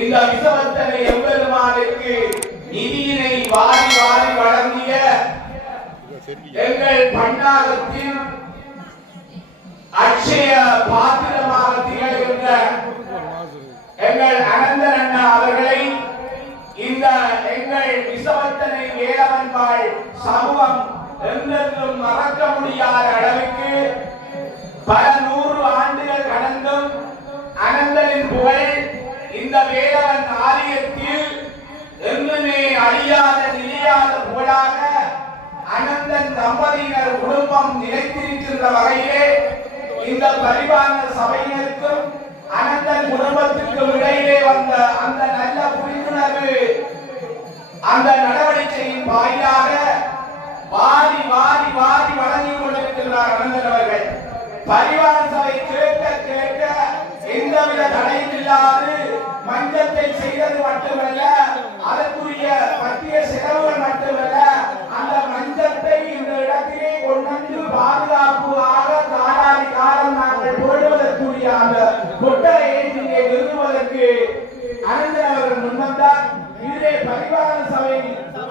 இந்த விசவத்தனை எம்பெருமானுக்கு நிதியினை வாரி வாரி வழங்கிய எங்கள் பன்னாகத்தின் அட்சய பாத்திரமாக திகழ்கின்ற எங்கள் அனந்தன் அண்ணா அவர்களை இந்த எங்கள் விசவத்தனை வேலவன்பாள் சமூகம் என்றென்றும் மறக்க முடியாத அளவுக்கு பல 100 ஆண்டுகள் கடந்தும் அனந்தனின் புகழ் இந்த வேலவன் ஆலயத்தில் என்றுமே அழியாத நிலையாத புகழாக அனந்தன் தம்பதியினர் குடும்பம் நிலைத்திருக்கின்ற வகையிலே இந்த பரிவார சபையினருக்கும் அனந்தன் குடும்பத்திற்கும் இடையிலே வந்த அந்த நல்ல புரிந்துணர்வு அந்த நடவடிக்கையின் வாயிலாக வாரி வாரி வாரி வழங்கிக் கொண்டிருக்கிறார் அனந்தன் அவர்கள். பரிவார சபை கேட்க கேட்க எந்தவித தடையும் இல்லாது மஞ்சத்தை செய்தது மட்டுமல்ல, அதற்குரிய மத்திய செலவுகள் மட்டுமல்ல, அந்த மஞ்சத்தை இந்த இடத்திலே கொண்டு பாதுகாப்பாக காலாடி காலம் நாங்கள் போடுவதற்குரிய அந்த கொட்டரையை இங்கே நிறுவுவதற்கு அனந்தன் அவர்கள் முன்வந்தார். இதிலே பரிவார சபை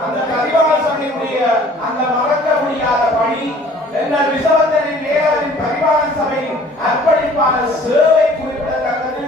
அந்த பரிவார சபையுடைய அந்த மறக்க முடியாத பணி எங்கள் விசவத்தனின் வேளாவின் பரிவார சபையின் அர்ப்பணிப்பான சேவை குறிப்பிடத்தக்கது.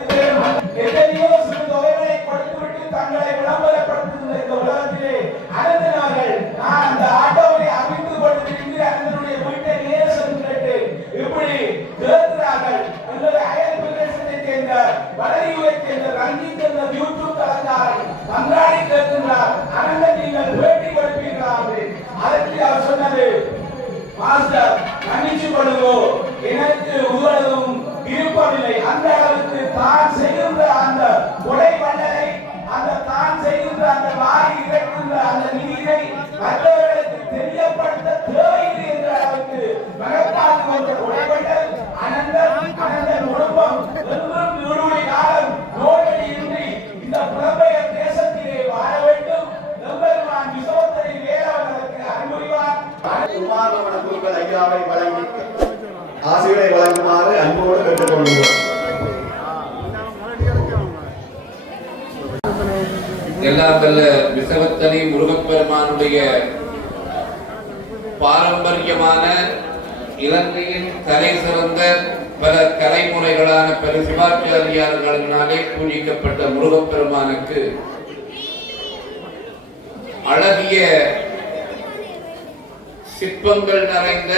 எத்தனையோ சிறு தொகைகளை கொடுத்துவிட்டு தங்களை விளம்பரப்படுத்துகின்ற இந்த உலகத்திலே அனந்தன் அவர்கள் நான் அந்த ஆட்டோவை அமைத்து கொண்டிருந்து அனந்தனுடைய வீட்டை நேர சென்று இப்படி கேட்கிறார்கள். எங்களுடைய அயல் பிரதேசத்தை சேர்ந்த வடலியூரை சேர்ந்த ரஞ்சித் என்ற யூடியூப் தளத்தாரை மன்றாடி கேட்கின்றார், அனந்தன் நீங்கள் பேட்டி கொடுப்பீர்களார்கள். அதற்கு அவர் சொன்னது, மாஸ்டர் மன்னிச்சு கொள்ளுங்கோ, எனக்கு உங்களதும் விருப்பமில்லை. அந்த அளவுக்கு தான் செய்கின்ற அந்த கொடை வண்டலை, அந்த தான் செய்கின்ற அந்த வாரி இறைக்கின்ற அந்த நீரை மற்றவர்களுக்கு தெரியப்படுத்த தேவையில்லை என்ற அளவுக்கு மனப்பாட்டு வந்த கொடை வண்டல் அனந்தன் குடும்பம் என்றும் நூறு காலம் நோயடியின்றி இந்த புலம்பெயர் தேசத்திலே வாழ வேண்டும். எம்பெருமான் விசவத்தனை வேலவனுக்கு அறிவுரிவார். உமாரமண குருக்கள் ஐயாவை வழங்கி ஆசிரியரை வழங்குமாறு அன்போடு கேட்டுக்கொள்கிறோம். எல்லாம் வல்ல விசவத்தனை முருகப்பெருமானுடைய பாரம்பரியமான இலங்கையின் தலை சிறந்த பல தலைமுறைகளான பல சிவாச்சாரியார்களினாலே பூஜிக்கப்பட்ட முருகப்பெருமானுக்கு அழகிய சிற்பங்கள் நிறைந்த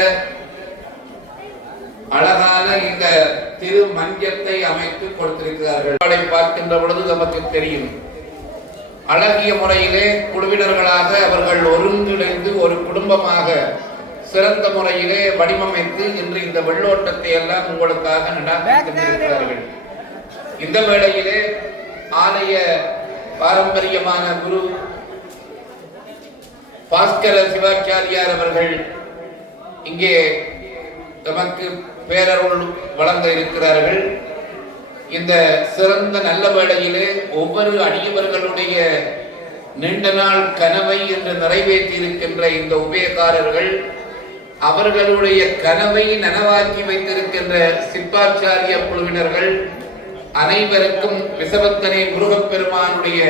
அழகான இந்த திரு மஞ்சத்தை அமைத்து கொடுத்திருக்கிறார்கள். பார்க்கின்ற பொழுது நமக்கு தெரியும், அழகிய முறையிலே குழுவினர்களாக அவர்கள் ஒருங்கிணைந்து ஒரு குடும்பமாக சிறந்த முறையிலே வடிவமைத்து இன்று இந்த வெள்ளோட்டத்தை எல்லாம் உங்களுக்காக நடாத்திருக்கிறார்கள். இந்த வேளையிலே ஆலய பாரம்பரியமான குரு பாஸ்கர சிவாச்சாரியார் அவர்கள் இங்கே நமக்கு பேரருள் வழங்க இருக்கிறார்கள். இந்த சிறந்த நல்ல வேளையிலே ஒவ்வொரு அடியவர்களுடைய நீண்ட நாள் கனவை என்று நிறைவேற்றி இருக்கின்ற இந்த உபயக்காரர்கள் அவர்களுடைய கனவை நனவாக்கி வைத்திருக்கின்ற சிப்பாச்சாரிய குழுவினர்கள் அனைவருக்கும் விசவத்தனை முருகப்பெருமானுடைய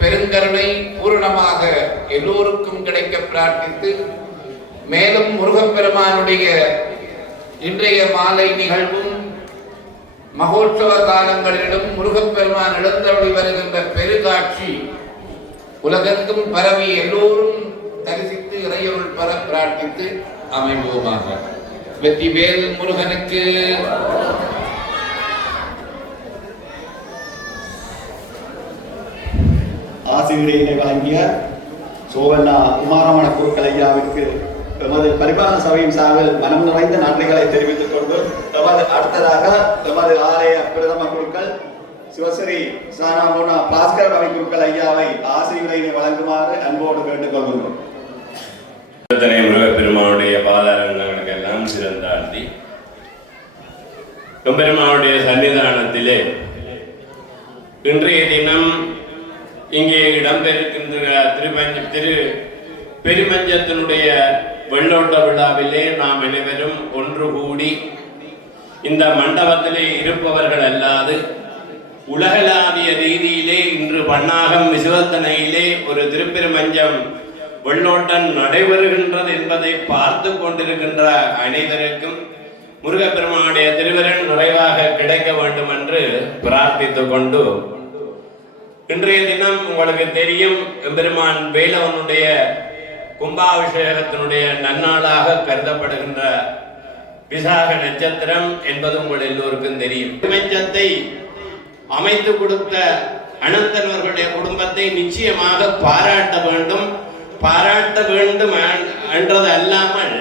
பெருங்கருணை பூரணமாக எல்லோருக்கும் கிடைக்க பிரார்த்தித்து, மேலும் முருகப்பெருமானுடைய இன்றைய மாலை நிகழ்வும் மகோற்சவ காலங்களிலும் முருகப்பெருமான் எழுந்தருளி வருகின்ற பெருகாட்சி உலகெங்கும் பரவி எல்லோரும் தரிசித்து இறையருள் பெற பிரார்த்தித்து அமைவோமாக. வெற்றிவேல் முருகனுக்கு. ஆசிரியரை வழங்கிய சோவண்ணா உமாரமண குருக்கள் ஐயாவிற்கு எமது பரிபாலன சபையின் சார்பில் மனம் நிறைந்த நன்றிகளை தெரிவித்துக் கொண்டு அடுத்ததாக எமது ஆலய பிரதம குருக்கள் சிவஸ்ரீ சானாமோனா பாஸ்கர் ரவி குருக்கள் ஐயாவை ஆசிரியரை வழங்குமாறு அன்போடு கேட்டுக்கொள்கிறோம். முருகப்பெருமானுடைய பாதாரங்களுக்கு எல்லாம் சிறந்தாழ்த்தி பெருமானுடைய சன்னிதானத்திலே இன்றைய தினம் இங்கே இடம்பெறுகின்ற திரு பெருமஞ்சத்தினுடைய வெள்ளோட்ட விழாவிலே நாம் அனைவரும் ஒன்று கூடி இந்த மண்டபத்திலே இருப்பவர்கள் அல்லாது உலகளாவிய ரீதியிலே இன்று பன்னாகம் விசுவத்தனையிலே ஒரு திருப்பெருமஞ்சம் வெள்ளோட்டம் நடைபெறுகின்றது என்பதை பார்த்து கொண்டிருக்கின்ற அனைவருக்கும் முருகப்பெருமானுடைய திருவருள் நிறைவாக கிடைக்க வேண்டும் என்று பிரார்த்தித்துக் கொண்டு, இன்றைய தினம் உங்களுக்கு தெரியும், எம்பெருமான் வேலவனுடைய கும்பாபிஷேகத்தினுடைய நன்னாளாக கருதப்படுகின்ற விசாக நட்சத்திரம் என்பது உங்கள் எல்லோருக்கும் தெரியும். பிரபஞ்சத்தை அமைத்து கொடுத்த அனந்தனவர்களுடைய குடும்பத்தை நிச்சயமாக பாராட்ட வேண்டும் என்றது அல்லாமல்,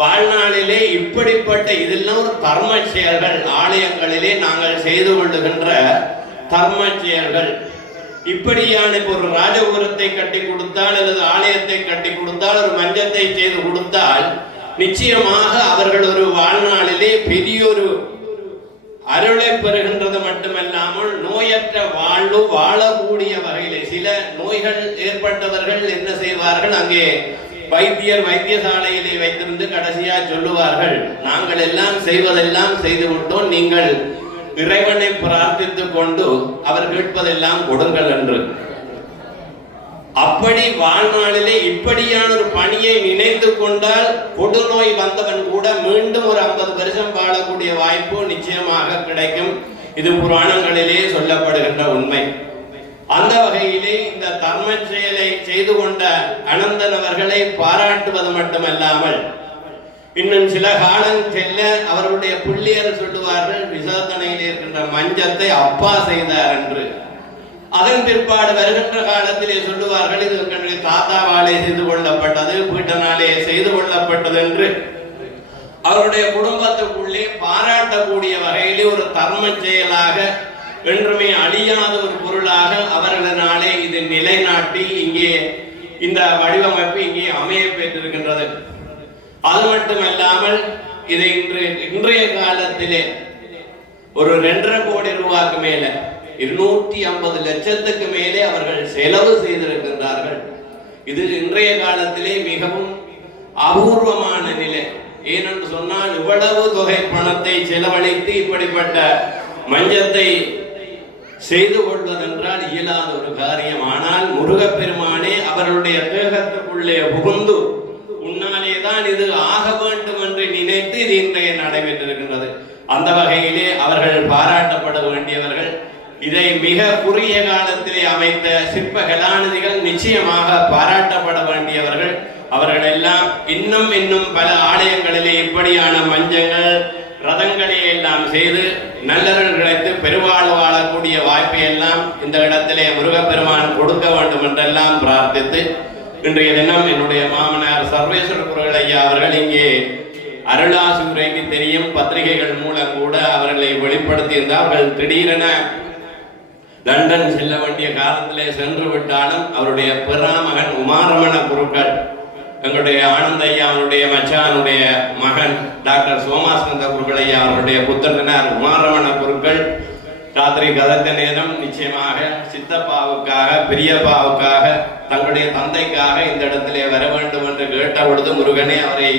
வாழ்நாளிலே இப்படிப்பட்ட இதெல்லாம் ஒரு தர்ம செயல்கள், ஆலயங்களிலே நாங்கள் செய்து கொள்ளுகின்ற தர்ம செயல்கள். இப்படியான ஒரு ராஜபுரத்தை கட்டி கொடுத்தால் அல்லது ஆலயத்தை கட்டி கொடுத்தால், ஒரு மஞ்சத்தை செய்து கொடுத்தால், நிச்சயமாக அவர்கள் ஒரு வாழ்நாளிலே பெரியொரு அருளை பெறுகின்றது மட்டுமல்லாமல் நோயற்ற வாழ்வு வாழக்கூடிய வகையிலே, சில நோய்கள் ஏற்பட்டவர்கள் என்ன செய்வார்கள், அங்கே வைத்தியர் வைத்தியசாலையிலே வைத்திருந்து கடைசியா சொல்லுவார்கள், நாங்கள் எல்லாம் செய்வதெல்லாம் செய்து விட்டோம், நீங்கள் இறைவனை பிரார்த்தித்துக் கொண்டு அவர் கேட்பதெல்லாம் கொடுங்கள் என்று. அப்படி வாழ்நாளிலே இப்படியான ஒரு பணியை நினைத்து கொண்டால் கொடுநோய் வந்தவன் கூட மீண்டும் ஒரு 50 வருஷம் வாழக்கூடிய வாய்ப்பு நிச்சயமாக கிடைக்கும். இது புராணங்களிலே சொல்லப்படுகின்ற உண்மை. அந்த வகையிலே இந்த தர்ம செயலை செய்து கொண்ட அனந்தன் அவர்களை பாராட்டுவது மட்டுமல்லாமல், இன்னும் சில காலம் செல்ல அவருடைய பிள்ளையர் சொல்லுவார்கள், விசாத்தனையில் இருக்கின்ற மஞ்சத்தை அப்பா செய்தார் என்று. அதன் பிற்பாடு வருகின்ற காலத்திலே சொல்லுவார்கள், இது தாத்தாவாலே செய்து கொள்ளப்பட்டது, வீட்டனாலே செய்து கொள்ளப்பட்டது என்று. அவருடைய குடும்பத்துக்குள்ளே பாராட்டக்கூடிய வகையிலே ஒரு தர்ம செயலாக, என்றுமே அழியாத ஒரு பொருளாக அவர்களினாலே இது நிலைநாட்டி இங்கே இந்த வடிவமைப்பு இங்கே அமைய பெற்றிருக்கின்றது. அது மட்டுமல்லாமல் இது இன்றைய காலத்திலே ஒரு 2.5 கோடி ரூபாய்க்கு மேல 250 லட்சத்துக்கு மேலே அவர்கள் செலவு செய்திருக்கின்றார்கள். இது இன்றைய காலத்திலே மிகவும் அபூர்வமான நிலை. ஏனென்று சொன்னால், இவ்வளவு தொகை பணத்தை செலவழித்து இப்படிப்பட்ட மஞ்சத்தை செய்து கொள்வதென்றால் இயலாத ஒரு காரியம். ஆனால் முருகப்பெருமானே அவர்களுடைய தேகத்துக்குள்ளே புகுந்து உன்னாலே தான் இது ஆக வேண்டும் என்று நினைத்து இது இன்றைய நடைபெற்றிருக்கின்றது. அந்த வகையிலே அவர்கள் பாராட்டப்பட வேண்டியவர்கள். இதை மிக குறுகிய காலத்திலே அமைத்த சிற்ப கலாநிதிகள் நிச்சயமாக பாராட்டப்பட வேண்டியவர்கள். அவர்கள் எல்லாம் இன்னும் பல ஆலயங்களிலே இப்படியான மஞ்சங்கள் ரதங்களை எல்லாம் செய்து நல்லர்கள் கிடைத்து பெருவாழ்வு வாழக்கூடிய வாய்ப்பை எல்லாம் இந்த இடத்திலே முருகப்பெருமான் கொடுக்க வேண்டும் என்றெல்லாம் பிரார்த்தித்து, இன்றைய தினம் என்னுடைய மாமனார் சர்வேஸ்வர குருகள் ஐயா அவர்கள் இங்கே அருளாசி உரைக்கு தெரியும், பத்திரிகைகள் மூலம் கூட அவர்களை வெளிப்படுத்தி இருந்தார்கள். திடீரென லண்டன் செல்ல வேண்டிய காலத்திலே சென்று விட்டாலும் அவருடைய பிறாமகன் உமாரமண குருக்கள், எங்களுடைய ஆனந்த ஐயா அவருடைய மச்சானுடைய மகன் டாக்டர் சோமாஸ்கந்த குருக்கள் ஐயா அவருடைய புத்தனார் உமாரமண குருக்கள் ராத்திரி கதத்த நேரம் நிச்சயமாக சித்தப்பாவுக்காக பெரியப்பாவுக்காக தங்களுடைய தந்தைக்காக இந்த இடத்திலே வர வேண்டும் என்று கேட்ட பொழுது முருகனே அவரை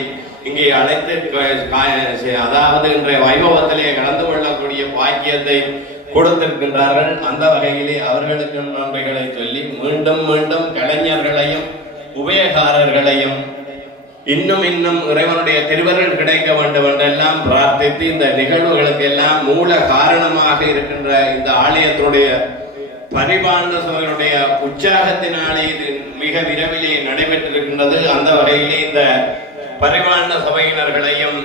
இங்கே அழைத்து, அதாவது இன்றைய வைபவத்திலே கலந்து கொள்ளக்கூடிய பாக்கியத்தை கொடுத்திருக்கின்றார்கள். அந்த வகையிலே அவர்களுக்கு நன்றிகளை சொல்லி மீண்டும் கலைஞர்களையும் உபயகாரர்களையும் இன்னும் இறைவனுடைய திருவருள் கிடைக்க வேண்டும் என்றெல்லாம் பிரார்த்தித்து, இந்த நிகழ்வுகளுக்கு எல்லாம் மூல காரணமாக இருக்கின்ற இந்த ஆலயத்தினுடைய பரிபாலன சபையினுடைய உற்சாகத்தினாலே இது மிக விரைவிலே நடைபெற்றிருக்கின்றது. அந்த வகையிலே இந்த பரிபாலன சபையினர்களையும்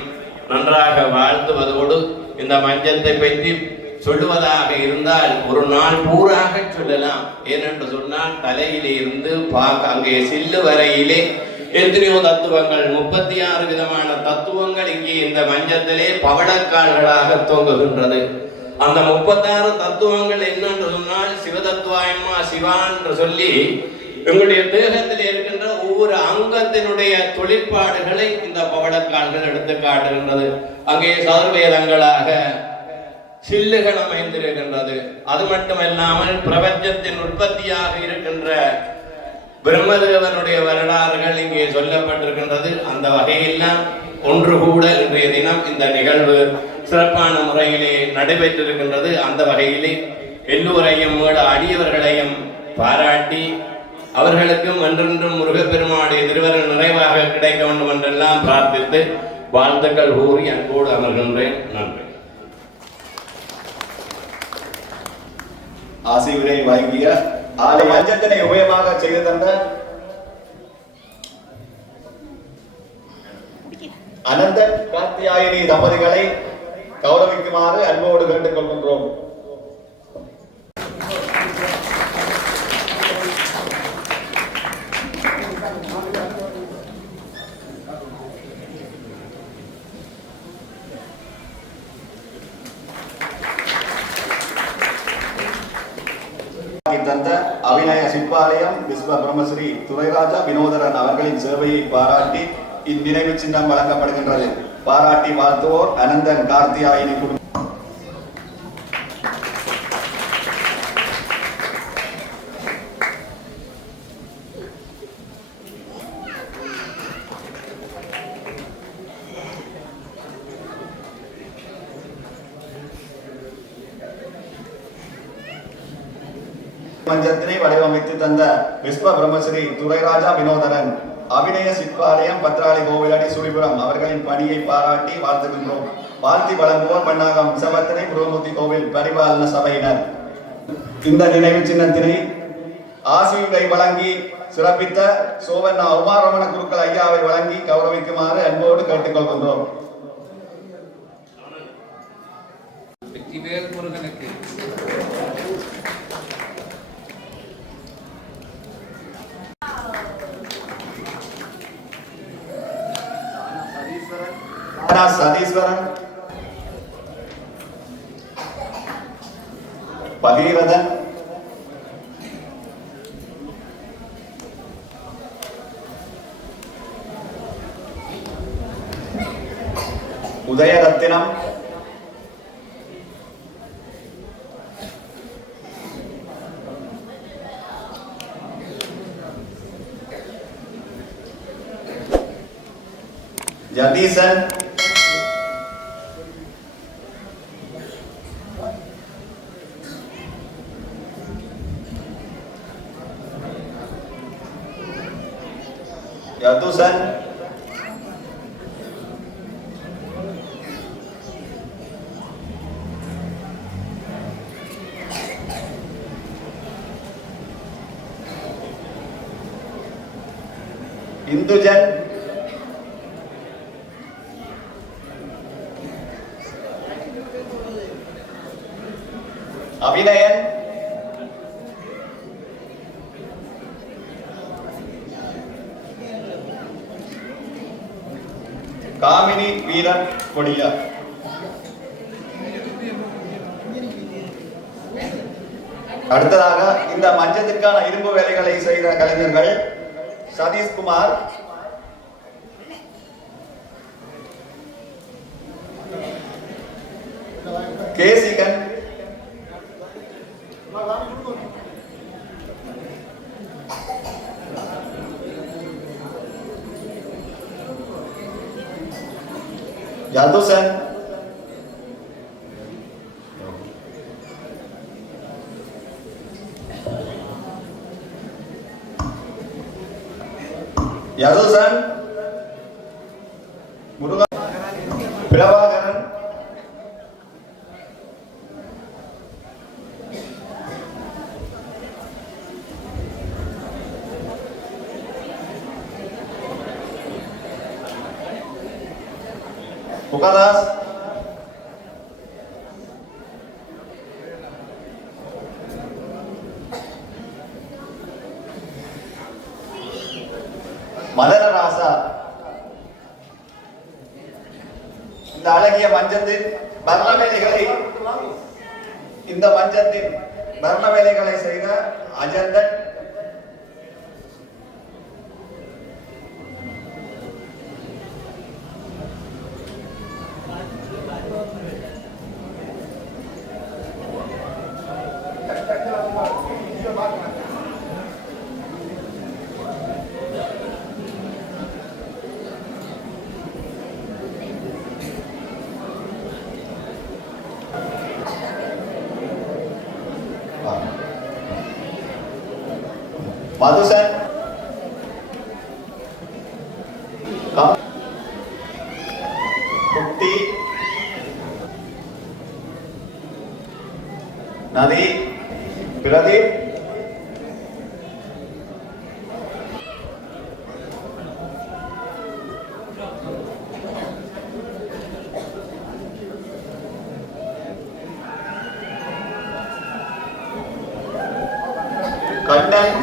நன்றாக வாழ்த்துவதோடு, இந்த மஞ்சத்தை பற்றி சொல்லுவதாக இருந்தால் ஒரு நாள் பூராக சொல்லலாம். ஏனென்று சொன்னால், தலையிலே இருந்து அங்கே சில்லு வரையிலே எத்தனையோ தத்துவங்கள், 36 விதமான தத்துவங்கள் இங்கே இந்த மஞ்சத்திலே பவளக்கால்களாக தொங்குகின்றது. அந்த 36 தத்துவங்கள் என்னென்று சொன்னால், சிவதத்துவாயமா சிவா என்று சொல்லி எங்களுடைய தேகத்தில் இருக்கின்ற ஒவ்வொரு அங்கத்தினுடைய தொழிற்பாடுகளை இந்த பவளக்கால்கள் எடுத்து காட்டுகின்றது. அங்கே சதுர்வேதங்களாக சில்லுகள் அமைந்திருக்கின்றது. அது மட்டுமல்லாமல் பிரபஞ்சத்தின் உற்பத்தியாக இருக்கின்ற பிரம்மதேவனுடைய வரலாறுகள் இங்கே சொல்லப்பட்டிருக்கின்றது. அந்த வகையெல்லாம் ஒன்று கூட இன்றைய தினம் இந்த நிகழ்வு சிறப்பான முறையிலே நடைபெற்றிருக்கின்றது. அந்த வகையிலே எல்லோரையும் அடியவர்களையும் பாராட்டி அவர்களுக்கும் என்றென்றும் முருகப்பெருமானுடைய திருவருள் நிறைவாக கிடைக்க வேண்டும் என்றெல்லாம் பிரார்த்தித்து வாழ்த்துக்கள் கூறி அன்போடு அமர்கின்றேன். நன்றி. ஆசியுரை வழங்கிய ஆலய மஞ்சத்தினை உபயமாக செய்து தந்த அனந்த கார்த்தியாயினி தம்பதிகளை கௌரவிக்குமாறு அன்போடு கேட்டுக் கொள்கின்றோம். தந்த அபிநய சிற்பாலயம் விஸ்வ பிரம்மஸ்ரீ துரைராஜா வினோதரன் அவர்களின் சேவையை பாராட்டி இந்நினைவு சின்னம் வழங்கப்படுகின்றது. பாராட்டி வாழ்த்துவோர் அனந்தன் கார்த்தியாயினி குடும்பம். மஞ்சத்தினை வடிவமைத்து தந்த விஸ்வ பிரம்மஸ்ரீ துரைராஜா வினோதரன் அபிநய சிற்பாலயம் பத்ராளி கோவிலடி சுழிபுரம் அவர்களின் பணியை பாராட்டி வாழ்த்துகின்றோம். வாழ்த்தி வழங்குவோர் மன்னாகம் விசவர்த்தனை குருமூர்த்தி கோவில் பரிபாலன சபையினர். இந்த நினைவு சின்னத்தினை ஆசியுரை வழங்கி சிறப்பித்த சோவண்ணா உமாரமண குருக்கள் ஐயாவை வழங்கி கௌரவிக்குமாறு அன்போடு கேட்டுக்கொள்கின்றோம். சதீஸ்வரன், பகீரதன், உதயரத்தினம், ஜதீசன், யதுசன், இந்துஜன், அபிநயன், காமினி வீரன் கொடியார். அடுத்ததாக இந்த மஞ்சத்திற்கான இரும்பு வேலைகளை செய்த கலைஞர்கள் சதீஷ்குமார், கேசிகன், யதுசன், யதுசன், முருகா, பிரபாகரன், புகதாஸ், மதனராசா. இந்த அழகிய மஞ்சத்தின் வர்ண வேலைகளை செய்த அஜந்தன், மதுசன் குட்டி நதி பிரதீப் கண்ணன்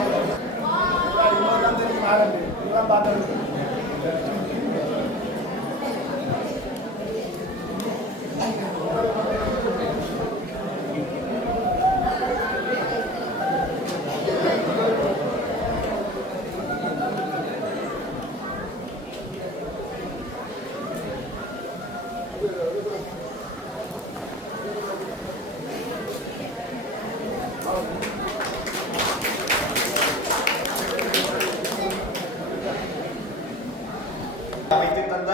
அமைத்து தந்த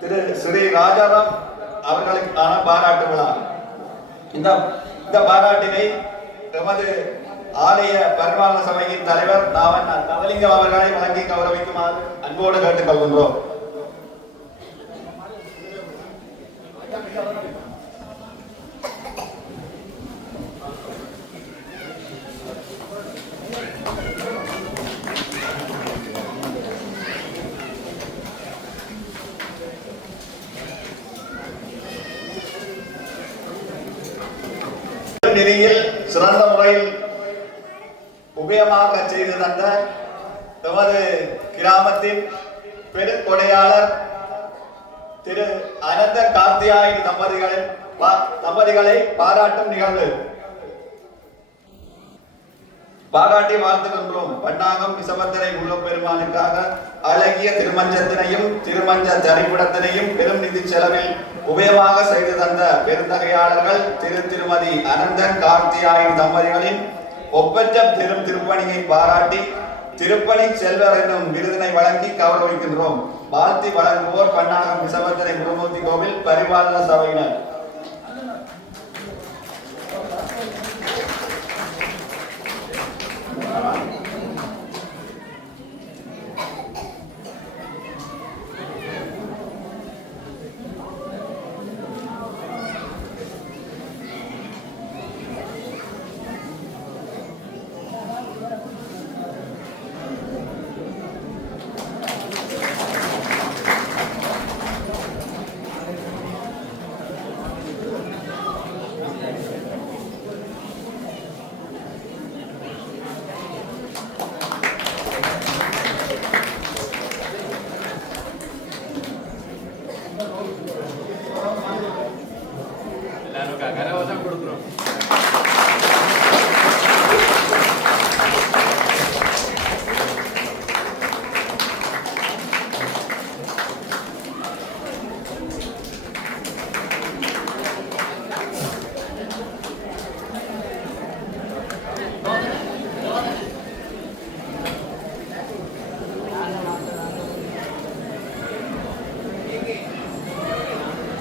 திரு ஸ்ரீ ராஜாராம் அவர்களுக்கான பாராட்டு விழா. இந்த பாராட்டினை எமது ஆலய பரிபாலன சபையின் தலைவர் நாவன் தவலிங்கம் அவர்களை வழங்கி கௌரவிக்குமாறு அன்போடு கேட்டுக்கொள்கின்றோம். நிலையில் சிறந்த முறையில் உபயமாக செய்து தந்த எமது கிராமத்தின் பெருங்கொடையாளர் திரு அனந்த கார்த்தியாயன் தம்பதிகளை பாராட்டும் நிகழ்வு. பாராட்டி வாழ்த்துகின்றோம். பன்னாகம் விசவர்த்தனை உள்ள பெருமானுக்காக அழகிய திருமஞ்சத்தினையும் திருமஞ்ச தரிப்பிடத்தினையும் பெரும் நிதி செலவில் உபயமாக செய்து தந்த பெருந்தகையாளர்கள் திருமதி அனந்தன் கார்த்தியாயன் தம்பதிகளின் ஒப்பற்ற திருப்பணியை பாராட்டி திருப்பணி செல்வர் என்னும் விருதினை வழங்கி கௌரவிக்கின்றோம். வாழ்த்தி வழங்குவோர் பன்னாகம் விசவர்த்தனை குருமூர்த்தி கோவில் பரிபாலன சபையினர்.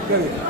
Good.